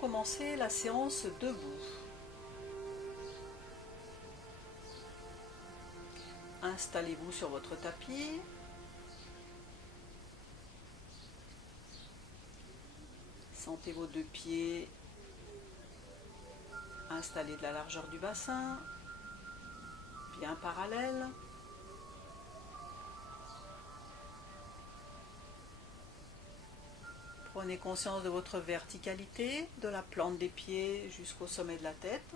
commencer la séance debout. Installez-vous sur votre tapis. Sentez vos deux pieds installés de la largeur du bassin, bien parallèles. Prenez conscience de votre verticalité, de la plante des pieds jusqu'au sommet de la tête.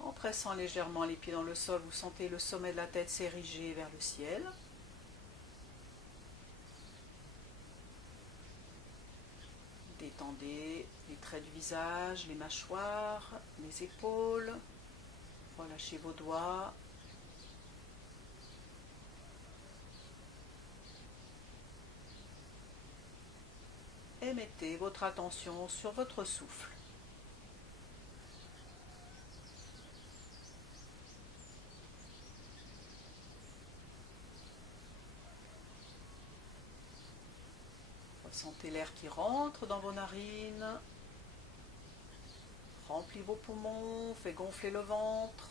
En pressant légèrement les pieds dans le sol, vous sentez le sommet de la tête s'ériger vers le ciel. Détendez les traits du visage, les mâchoires, les épaules. Relâchez vos doigts. Et mettez votre attention sur votre souffle. Ressentez l'air qui rentre dans vos narines, remplit vos poumons, fait gonfler le ventre.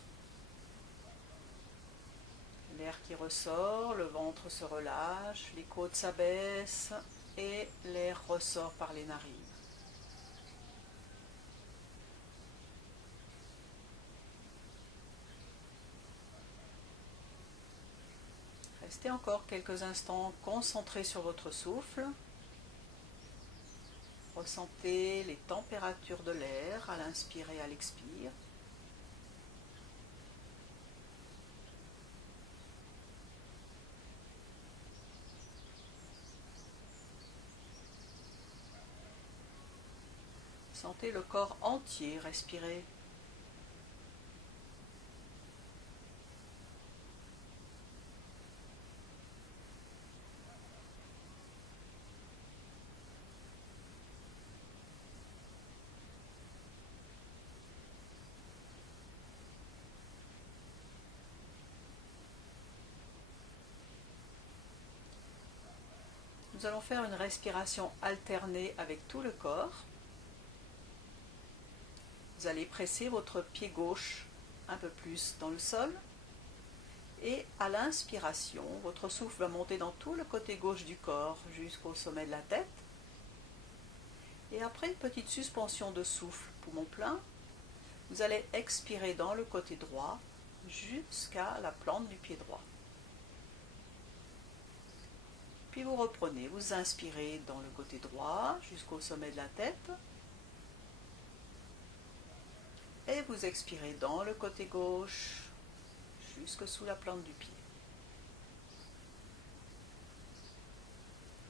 L'air qui ressort, le ventre se relâche, les côtes s'abaissent et l'air ressort par les narines. Restez encore quelques instants concentrés sur votre souffle. Ressentez les températures de l'air à l'inspire et à l'expire. Sentez le corps entier respirer. Nous allons faire une respiration alternée avec tout le corps. Vous allez presser votre pied gauche un peu plus dans le sol. Et à l'inspiration, votre souffle va monter dans tout le côté gauche du corps jusqu'au sommet de la tête. Et après une petite suspension de souffle, poumon plein, vous allez expirer dans le côté droit jusqu'à la plante du pied droit. Puis vous reprenez, vous inspirez dans le côté droit jusqu'au sommet de la tête. Et vous expirez dans le côté gauche jusque sous la plante du pied.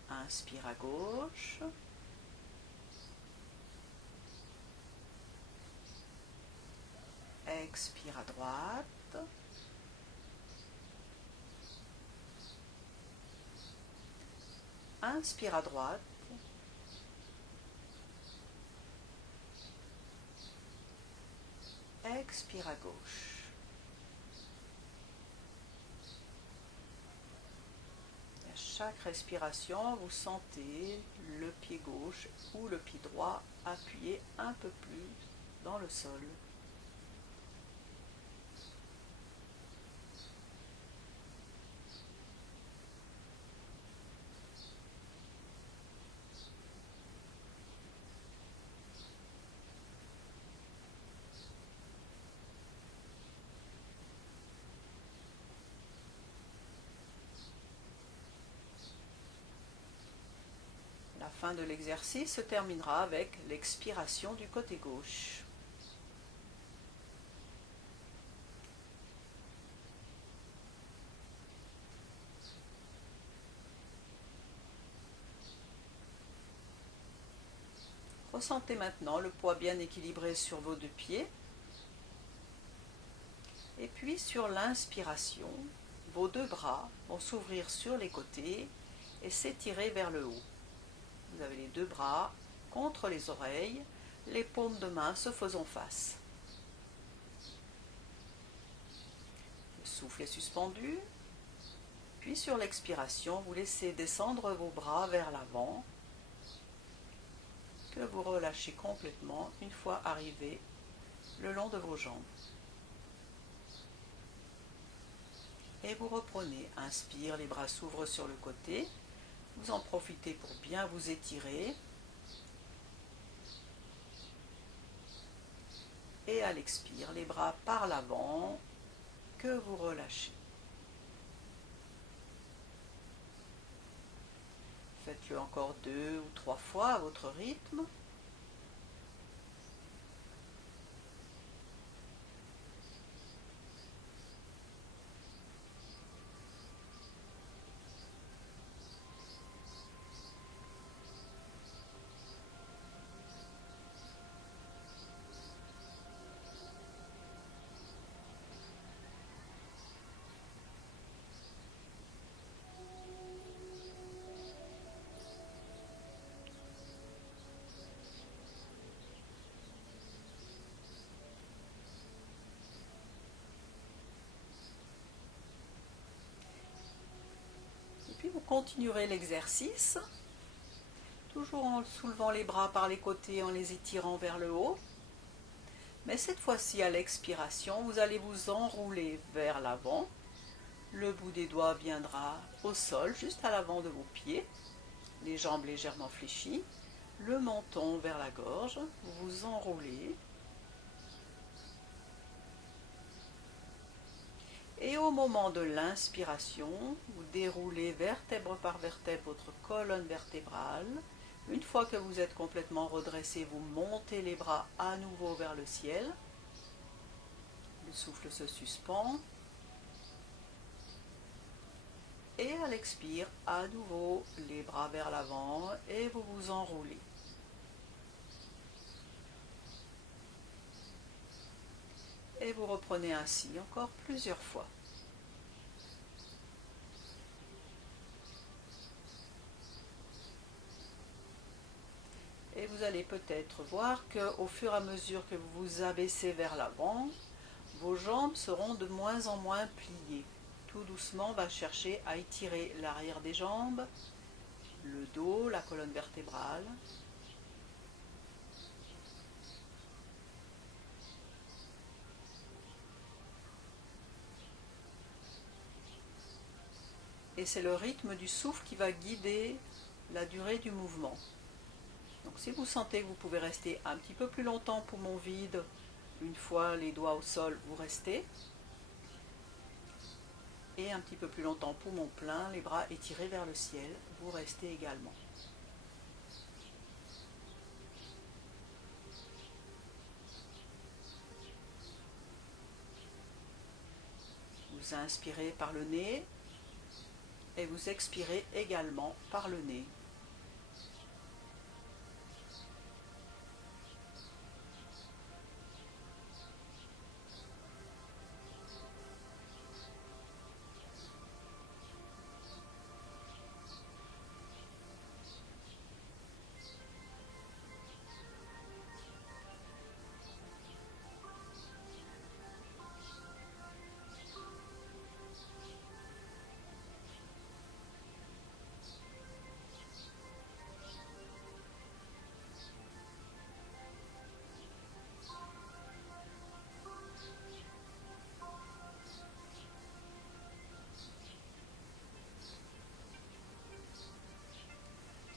Inspire à gauche. Expire à droite. Inspire à droite. Expire à gauche. Et à chaque respiration, vous sentez le pied gauche ou le pied droit appuyé un peu plus dans le sol. La fin de l'exercice se terminera avec l'expiration du côté gauche. Ressentez maintenant le poids bien équilibré sur vos deux pieds. Et puis sur l'inspiration, vos deux bras vont s'ouvrir sur les côtés et s'étirer vers le haut. Vous avez les deux bras contre les oreilles, les paumes de main se faisant face. Le souffle est suspendu, Puis sur l'expiration, vous laissez descendre vos bras vers l'avant, que vous relâchez complètement une fois arrivé le long de vos jambes. Et vous reprenez. Inspire, les bras s'ouvrent sur le côté. Vous en profitez pour bien vous étirer. Et à l'expire, les bras par l'avant, que vous relâchez. Faites-le encore 2 ou 3 fois à votre rythme. Puis vous continuerez l'exercice, toujours en soulevant les bras par les côtés, en les étirant vers le haut. Mais cette fois-ci, à l'expiration, vous allez vous enrouler vers l'avant. Le bout des doigts viendra au sol, juste à l'avant de vos pieds, les jambes légèrement fléchies, le menton vers la gorge, vous vous enroulez. Et au moment de l'inspiration, vous déroulez vertèbre par vertèbre votre colonne vertébrale. Une fois que vous êtes complètement redressé, vous montez les bras à nouveau vers le ciel. Le souffle se suspend. Et à l'expire, à nouveau, les bras vers l'avant et vous vous enroulez. Et vous reprenez ainsi encore plusieurs fois. Et vous allez peut-être voir qu'au fur et à mesure que vous vous abaissez vers l'avant, vos jambes seront de moins en moins pliées. Tout doucement, on va chercher à étirer l'arrière des jambes, le dos, la colonne vertébrale. Et c'est le rythme du souffle qui va guider la durée du mouvement. Donc si vous sentez que vous pouvez rester un petit peu plus longtemps, poumon vide, une fois les doigts au sol, vous restez. Et un petit peu plus longtemps, poumon plein, les bras étirés vers le ciel, vous restez également. Vous inspirez par le nez et vous expirez également par le nez.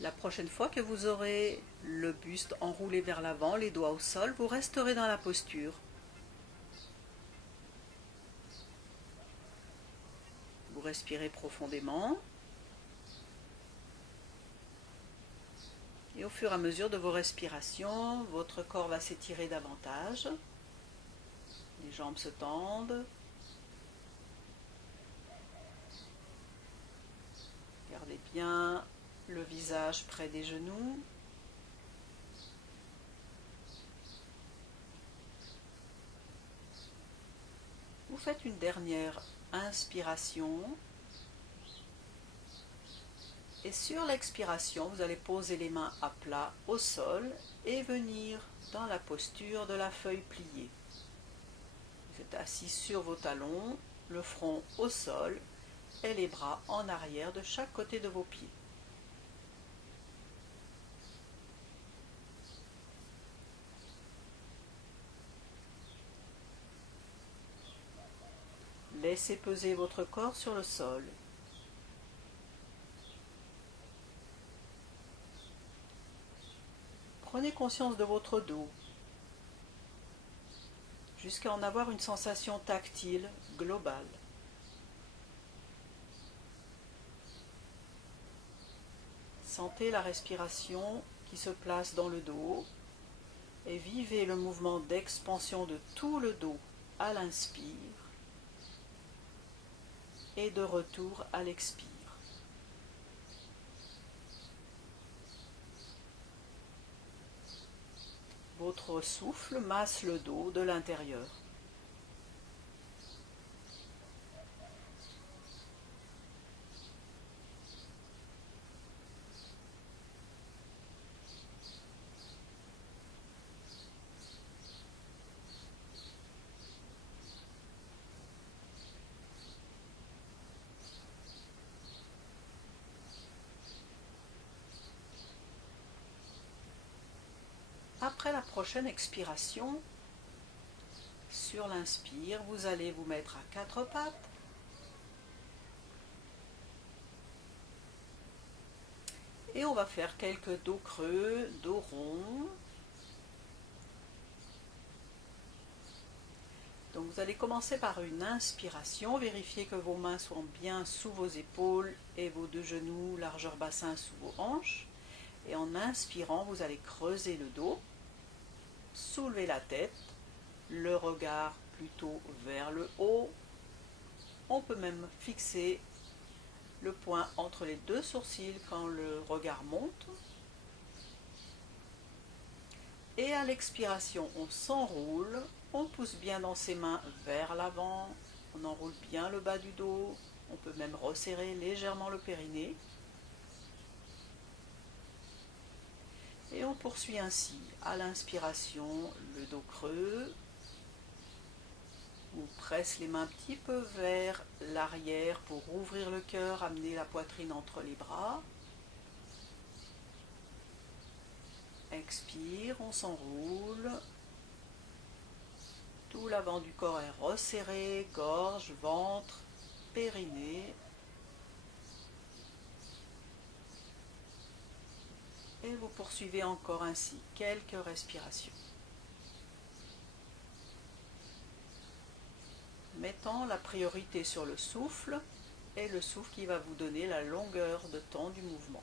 La prochaine fois que vous aurez le buste enroulé vers l'avant, les doigts au sol, vous resterez dans la posture. Vous respirez profondément. Et au fur et à mesure de vos respirations, votre corps va s'étirer davantage. Les jambes se tendent. Gardez bien le visage près des genoux. Vous faites une dernière inspiration. Et sur l'expiration, vous allez poser les mains à plat au sol et venir dans la posture de la feuille pliée. Vous êtes assis sur vos talons, le front au sol et les bras en arrière de chaque côté de vos pieds. Laissez peser votre corps sur le sol. Prenez conscience de votre dos, jusqu'à en avoir une sensation tactile globale. Sentez la respiration qui se place dans le dos et vivez le mouvement d'expansion de tout le dos à l'inspire et de retour à l'expire. Votre souffle masse le dos de l'intérieur. Après la prochaine expiration, sur l'inspire, vous allez vous mettre à quatre pattes. Et on va faire quelques dos creux, dos rond. Donc vous allez commencer par une inspiration. Vérifiez que vos mains soient bien sous vos épaules et vos deux genoux, largeur bassin sous vos hanches. Et en inspirant, vous allez creuser le dos, soulever la tête, le regard plutôt vers le haut. On peut même fixer le point entre les deux sourcils quand le regard monte. Et à l'expiration, on s'enroule, on pousse bien dans ses mains vers l'avant, on enroule bien le bas du dos, on peut même resserrer légèrement le périnée. Et on poursuit ainsi. À l'inspiration, le dos creux. On presse les mains un petit peu vers l'arrière pour ouvrir le cœur, amener la poitrine entre les bras. Expire, on s'enroule. Tout l'avant du corps est resserré, gorge, ventre, périnée. Et vous poursuivez encore ainsi quelques respirations. Mettant la priorité sur le souffle, et le souffle qui va vous donner la longueur de temps du mouvement.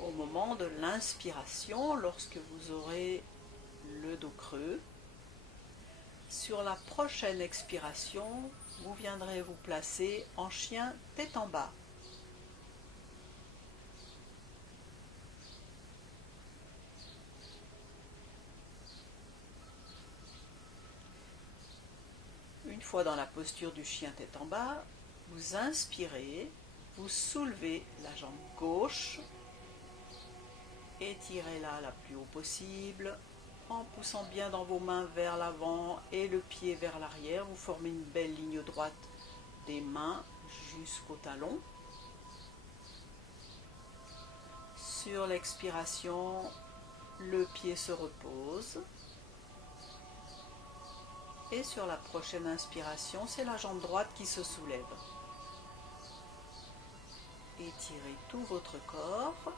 Au moment de l'inspiration, lorsque vous aurez le dos creux, sur la prochaine expiration, vous viendrez vous placer en chien tête en bas. Une fois dans la posture du chien tête en bas, vous inspirez, vous soulevez la jambe gauche, étirez-la la plus haut possible, en poussant bien dans vos mains vers l'avant et le pied vers l'arrière. Vous formez une belle ligne droite des mains jusqu'au talon. Sur l'expiration, le pied se repose. Et sur la prochaine inspiration, c'est la jambe droite qui se soulève. Étirez tout votre corps.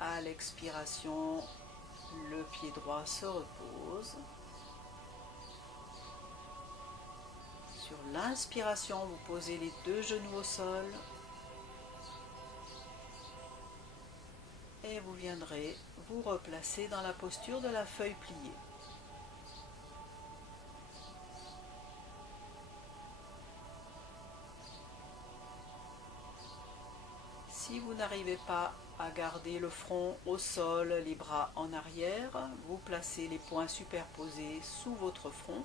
À l'expiration, le pied droit se repose. Sur l'inspiration, vous posez les deux genoux au sol. Et vous viendrez vous replacer dans la posture de la feuille pliée. Si vous n'arrivez pas à garder le front au sol, les bras en arrière, vous placez les poings superposés sous votre front,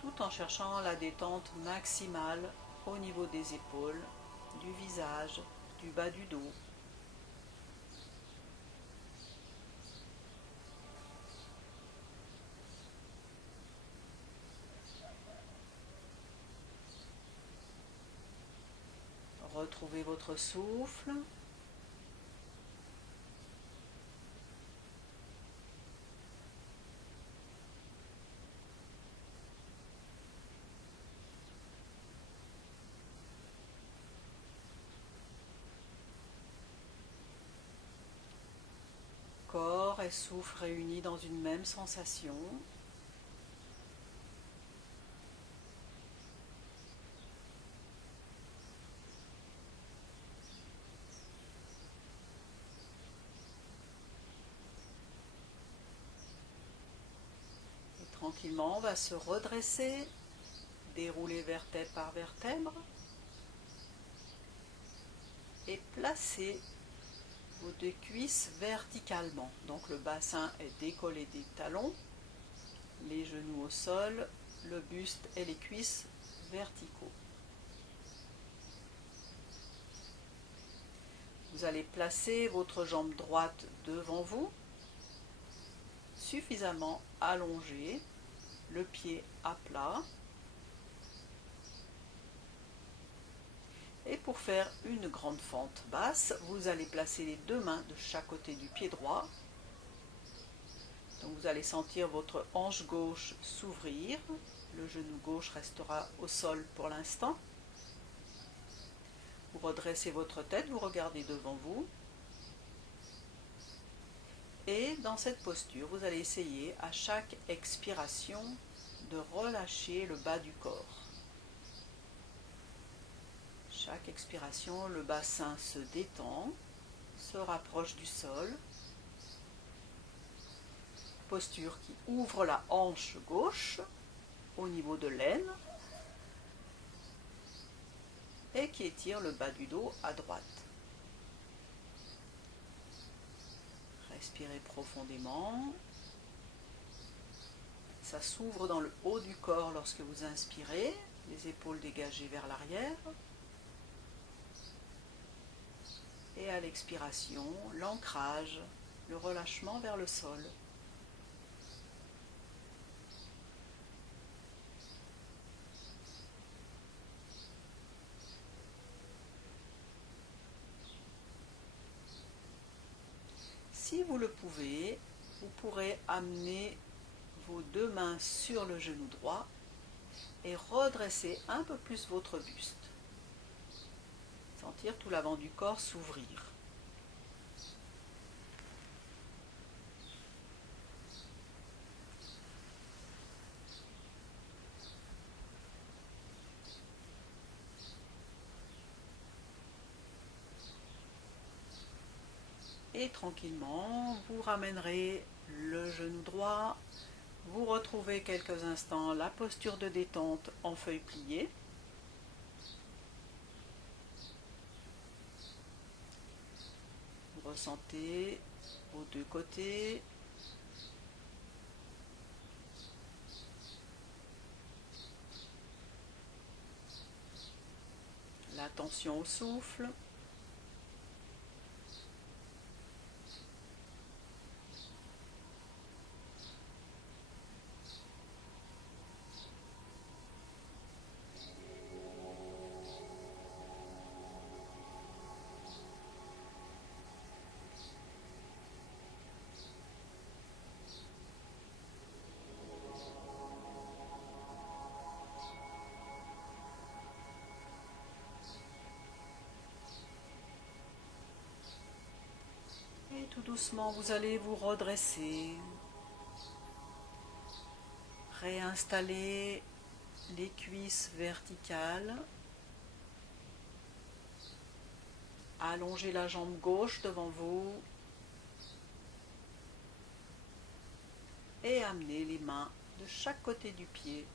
tout en cherchant la détente maximale au niveau des épaules, du visage, du bas du dos. Retrouvez votre souffle. Corps et souffle réunis dans une même sensation. Tranquillement, on va se redresser, dérouler vertèbre par vertèbre et placer vos deux cuisses verticalement. Donc le bassin est décollé des talons, les genoux au sol, le buste et les cuisses verticaux. Vous allez placer votre jambe droite devant vous, suffisamment allongée, le pied à plat. Et pour faire une grande fente basse, vous allez placer les deux mains de chaque côté du pied droit. Donc vous allez sentir votre hanche gauche s'ouvrir, le genou gauche restera au sol pour l'instant. Vous redressez votre tête, vous regardez devant vous. Et dans cette posture, vous allez essayer à chaque expiration de relâcher le bas du corps. Chaque expiration, le bassin se détend, se rapproche du sol. Posture qui ouvre la hanche gauche au niveau de l'aine et qui étire le bas du dos à droite. Respirez profondément. Ça s'ouvre dans le haut du corps lorsque vous inspirez, les épaules dégagées vers l'arrière. Et à l'expiration, l'ancrage, le relâchement vers le sol. Si vous le pouvez, vous pourrez amener vos deux mains sur le genou droit et redresser un peu plus votre buste. Sentir tout l'avant du corps s'ouvrir. Et tranquillement, vous ramènerez le genou droit. Vous retrouvez quelques instants la posture de détente en feuille pliée. Vous ressentez aux deux côtés. L'attention au souffle. doucement, vous allez vous redresser, réinstaller les cuisses verticales, allongez la jambe gauche devant vous et amenez les mains de chaque côté du pied.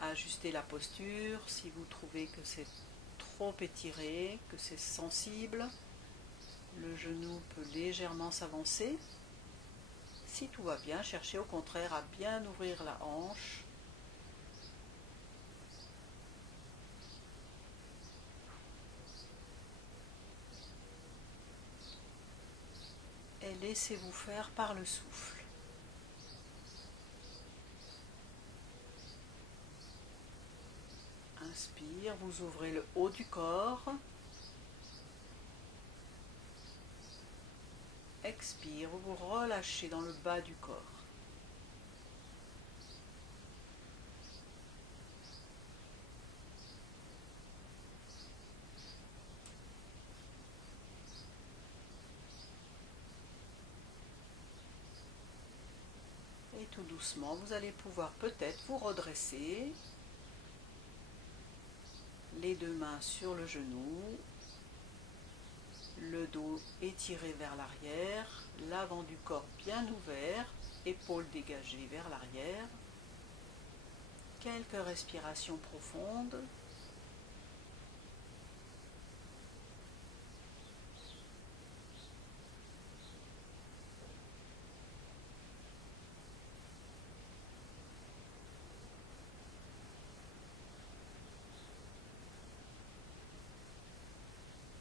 Ajustez la posture si vous trouvez que c'est trop étiré, que c'est sensible. Le genou peut légèrement s'avancer. Si tout va bien, cherchez au contraire à bien ouvrir la hanche. Et laissez-vous faire par le souffle. Inspire, vous ouvrez le haut du corps. Expire, vous vous relâchez dans le bas du corps. Et tout doucement, vous allez pouvoir peut-être vous redresser. Les deux mains sur le genou, le dos étiré vers l'arrière, l'avant du corps bien ouvert, épaules dégagées vers l'arrière. Quelques respirations profondes.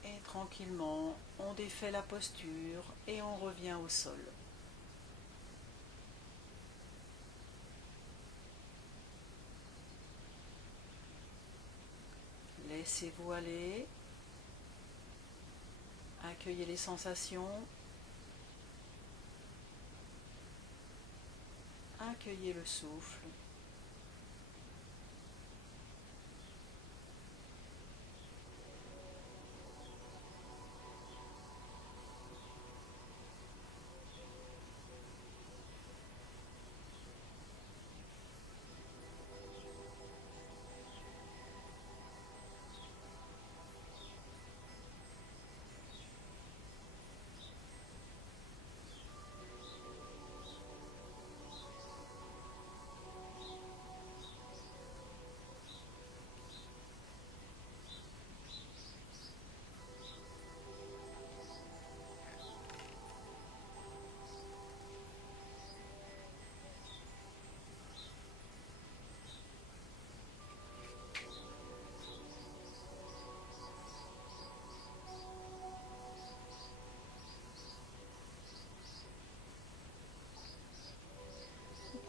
Et tranquillement, on défait la posture et on revient au sol. Laissez-vous aller, accueillez les sensations, accueillez le souffle.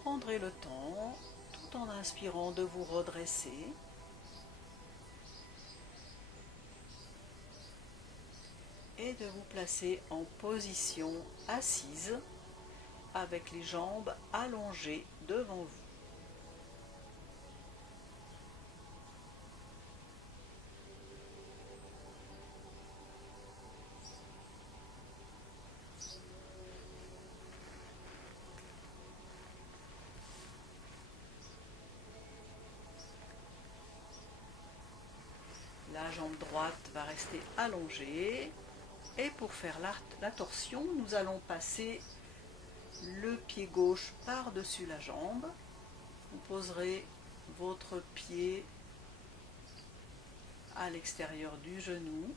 Prendrez le temps, tout en inspirant, de vous redresser. Et de vous placer en position assise avec les jambes allongées devant vous. La jambe droite va rester allongée. Et pour faire la torsion, nous allons passer le pied gauche par-dessus la jambe. Vous poserez votre pied à l'extérieur du genou.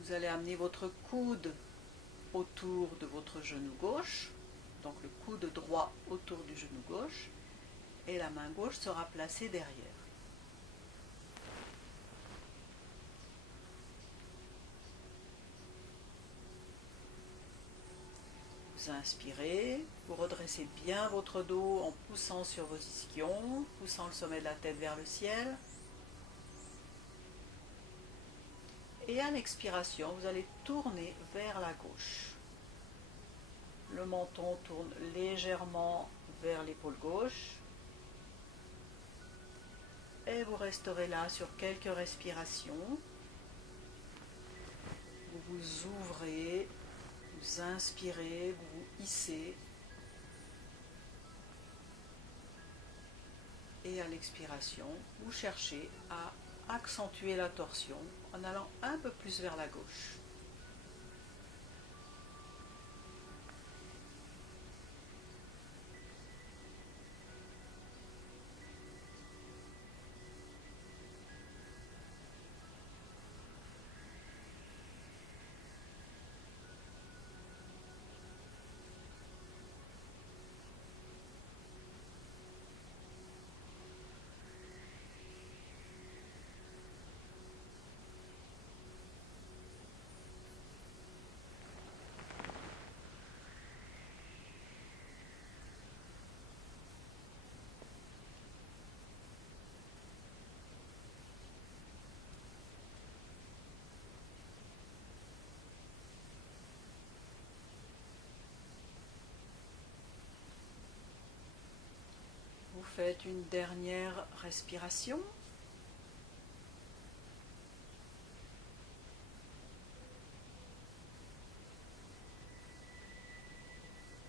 Vous allez amener votre coude autour de votre genou gauche, donc le coude droit autour du genou gauche, et la main gauche sera placée derrière. Vous inspirez, vous redressez bien votre dos en poussant sur vos ischions, poussant le sommet de la tête vers le ciel. Et à l'expiration, vous allez tourner vers la gauche. Le menton tourne légèrement vers l'épaule gauche. Et vous resterez là sur quelques respirations. Vous vous ouvrez, vous inspirez, vous vous hissez. Et à l'expiration, vous cherchez à accentuer la torsion en allant un peu plus vers la gauche. Vous faites une dernière respiration.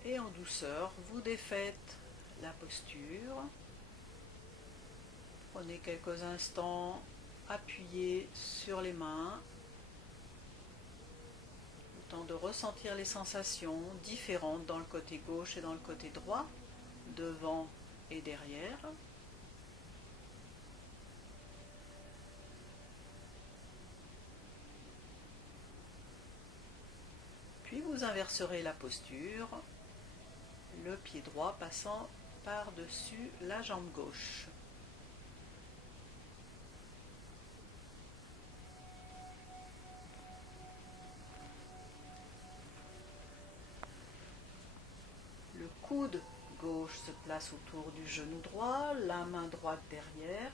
Et en douceur, vous défaites la posture. Prenez quelques instants appuyés sur les mains, le temps de ressentir les sensations différentes dans le côté gauche et dans le côté droit, devant et derrière. Puis vous inverserez la posture, le pied droit passant par-dessus la jambe gauche. Le coude gauche se place autour du genou droit, la main droite derrière.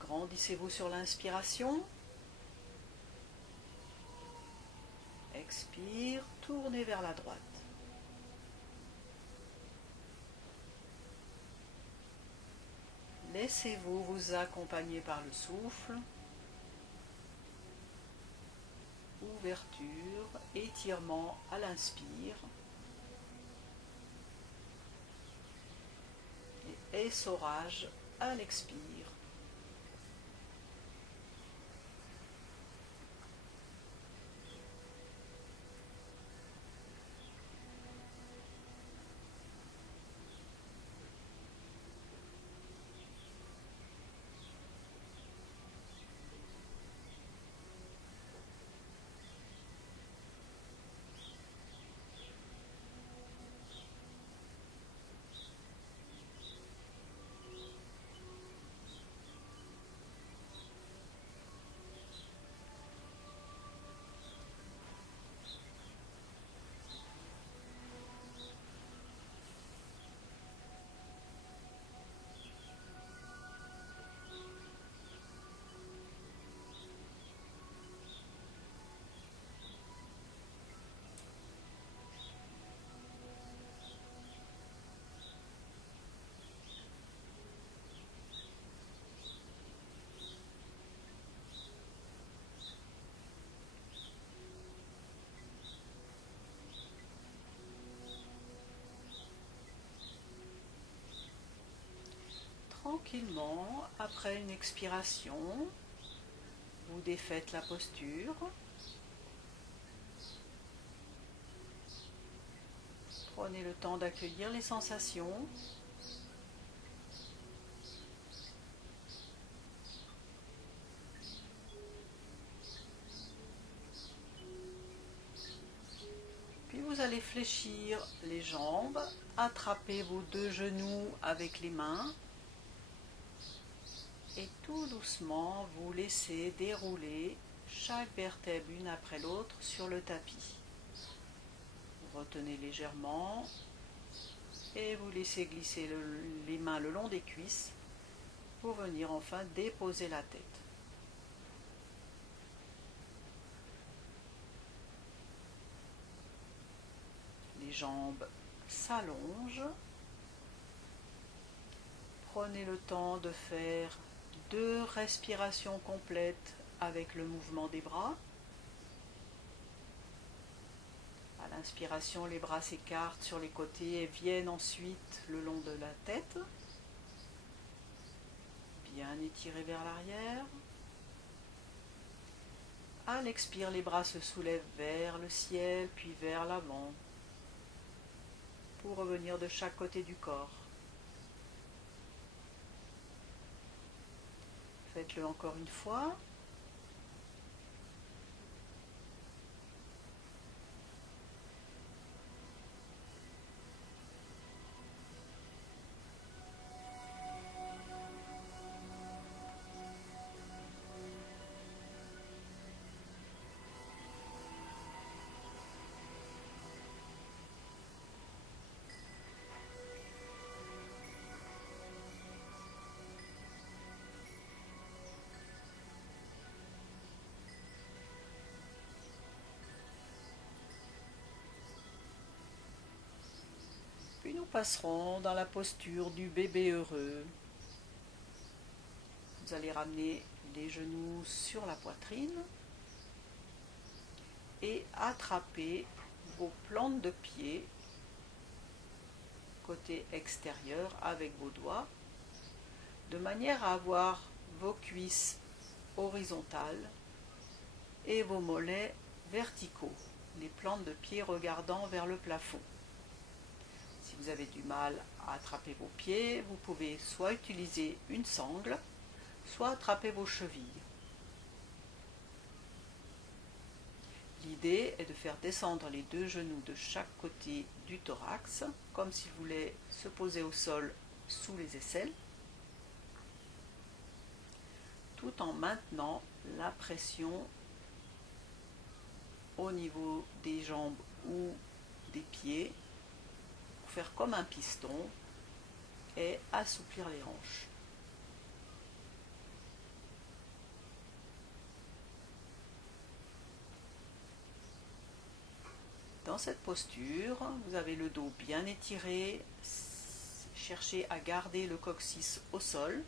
Grandissez-vous sur l'inspiration. Expire, tournez vers la droite. Laissez-vous vous accompagner par le souffle. Ouverture, étirement à l'inspire. Et essorage à l'expire. Tranquillement, après une expiration, vous défaites la posture. Prenez le temps d'accueillir les sensations. Puis vous allez fléchir les jambes, attraper vos deux genoux avec les mains. Et tout doucement, vous laissez dérouler chaque vertèbre une après l'autre sur le tapis. Vous retenez légèrement et vous laissez glisser les mains le long des cuisses pour venir enfin déposer la tête. Les jambes s'allongent Prenez le temps de faire 2 respirations complètes avec le mouvement des bras. À l'inspiration, les bras s'écartent sur les côtés et viennent ensuite le long de la tête. Bien étirés vers l'arrière. À l'expire, les bras se soulèvent vers le ciel, puis vers l'avant, pour revenir de chaque côté du corps. Faites-le encore une fois. Puis nous passerons dans la posture du bébé heureux. Vous allez ramener les genoux sur la poitrine et attraper vos plantes de pied côté extérieur avec vos doigts, de manière à avoir vos cuisses horizontales et vos mollets verticaux, les plantes de pied regardant vers le plafond. Si vous avez du mal à attraper vos pieds, vous pouvez soit utiliser une sangle, soit attraper vos chevilles. L'idée est de faire descendre les 2 genoux de chaque côté du thorax, comme s'ils voulaient se poser au sol sous les aisselles, tout en maintenant la pression au niveau des jambes ou des pieds, pour faire comme un piston et assouplir les hanches. Dans cette posture, vous avez le dos bien étiré, cherchez à garder le coccyx au sol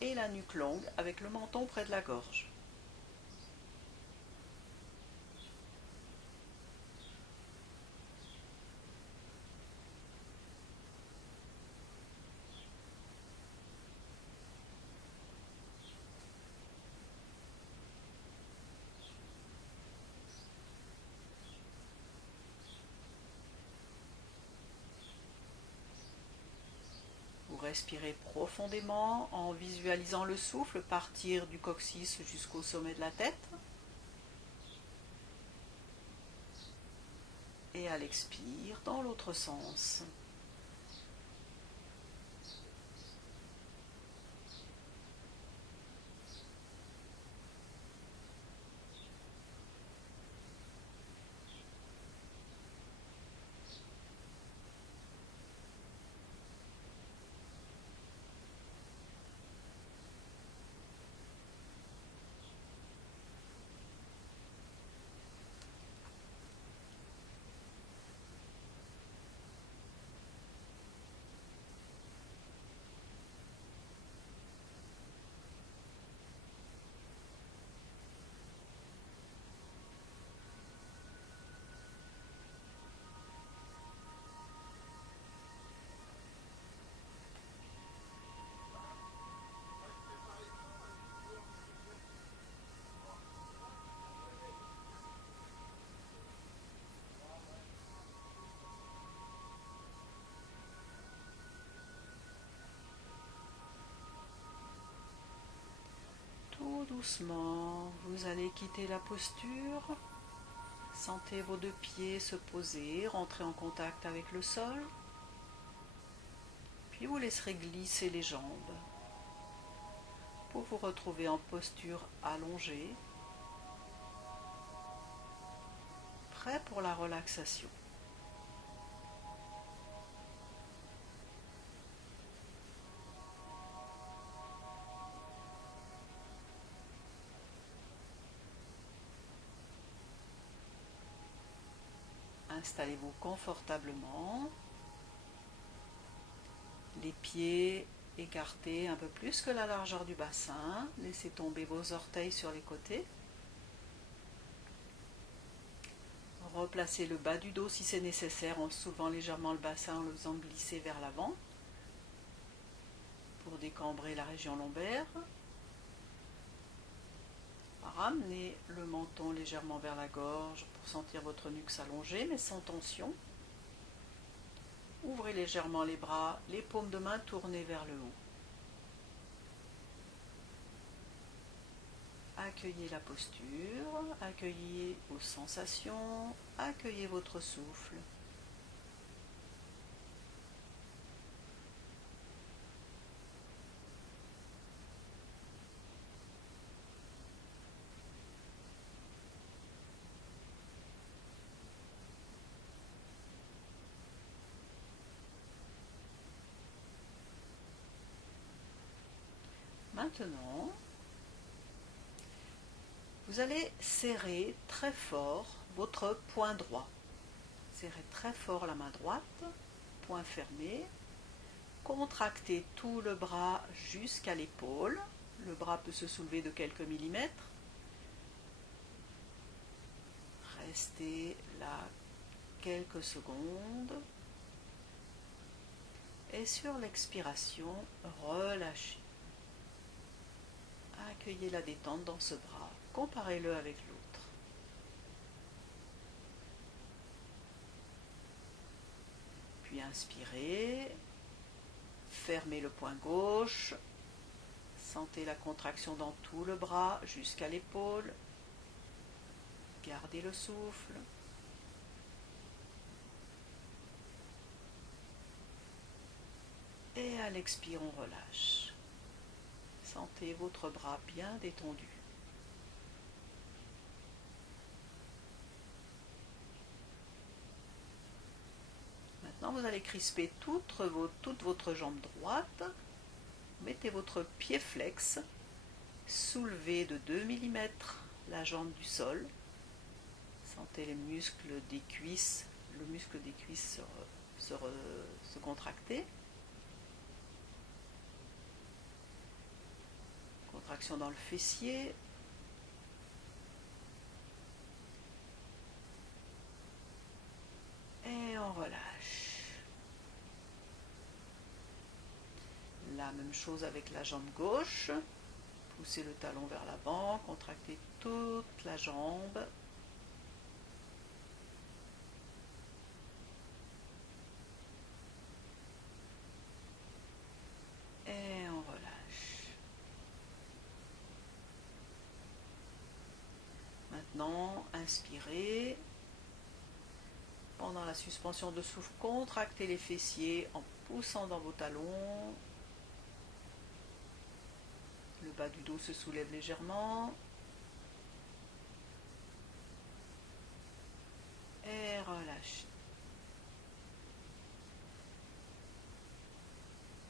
et la nuque longue avec le menton près de la gorge. Respirez profondément en visualisant le souffle partir du coccyx jusqu'au sommet de la tête. Et à l'expire, dans l'autre sens. Tout doucement, vous allez quitter la posture. Sentez vos 2 pieds se poser, rentrer en contact avec le sol. Puis vous laisserez glisser les jambes pour vous retrouver en posture allongée, prêt pour la relaxation. Installez-vous confortablement Les pieds écartés un peu plus que la largeur du bassin. Laissez tomber vos orteils sur les côtés. Replacez le bas du dos si c'est nécessaire en soulevant légèrement le bassin en le faisant glisser vers l'avant pour décambrer la région lombaire. Ramenez le menton légèrement vers la gorge pour sentir votre nuque s'allonger mais sans tension. Ouvrez légèrement les bras, les paumes de main tournées vers le haut. Accueillez la posture, accueillez vos sensations, accueillez votre souffle. Maintenant, vous allez serrer très fort votre poing droit. Serrez très fort la main droite, poing fermé. Contractez tout le bras jusqu'à l'épaule. Le bras peut se soulever de quelques millimètres. Restez là quelques secondes. Et sur l'expiration, relâchez. Accueillez la détente dans ce bras. Comparez-le avec l'autre. Puis inspirez. Fermez le poing gauche. Sentez la contraction dans tout le bras jusqu'à l'épaule. Gardez le souffle. Et à l'expire, on relâche. Sentez votre bras bien détendu. Maintenant, vous allez crisper toute votre jambe droite. Mettez votre pied flex. Soulevez de 2 mm la jambe du sol. Sentez les muscles des cuisses, le muscle des cuisses se contracter. Contraction dans le fessier. Et on relâche. La même chose avec la jambe gauche. Poussez le talon vers l'avant, contractez toute la jambe. Et on relâche. Maintenant, inspirez. Pendant la suspension de souffle, contractez les fessiers en poussant dans vos talons. Le bas du dos se soulève légèrement. Et relâchez.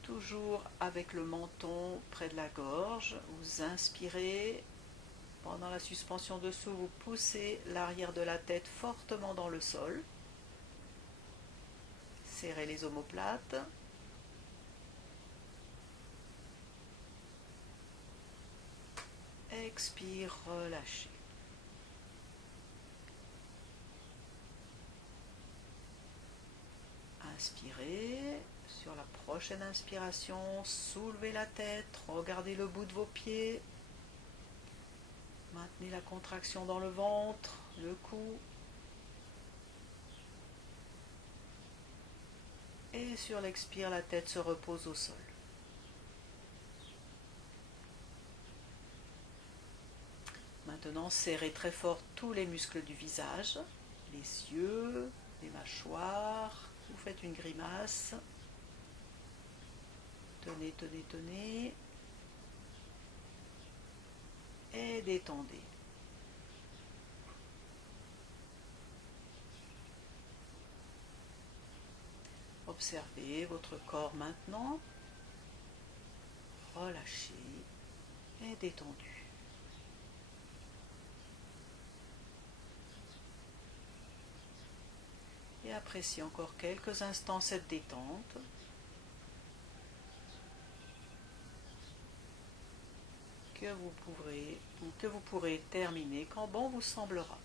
Toujours avec le menton près de la gorge, vous inspirez. Pendant la suspension dessous, vous poussez l'arrière de la tête fortement dans le sol. Serrez les omoplates. Expire, relâchez. Inspirez. Sur la prochaine inspiration, soulevez la tête, regardez le bout de vos pieds. Maintenez la contraction dans le ventre, le cou. Et sur l'expire, la tête se repose au sol. Maintenant, serrez très fort tous les muscles du visage, les yeux, les mâchoires. Vous faites une grimace. Tenez, tenez, tenez. Et détendez. Observez votre corps maintenant. Relâché et détendu. Et appréciez encore quelques instants cette détente. que vous pourrez terminer quand bon vous semblera.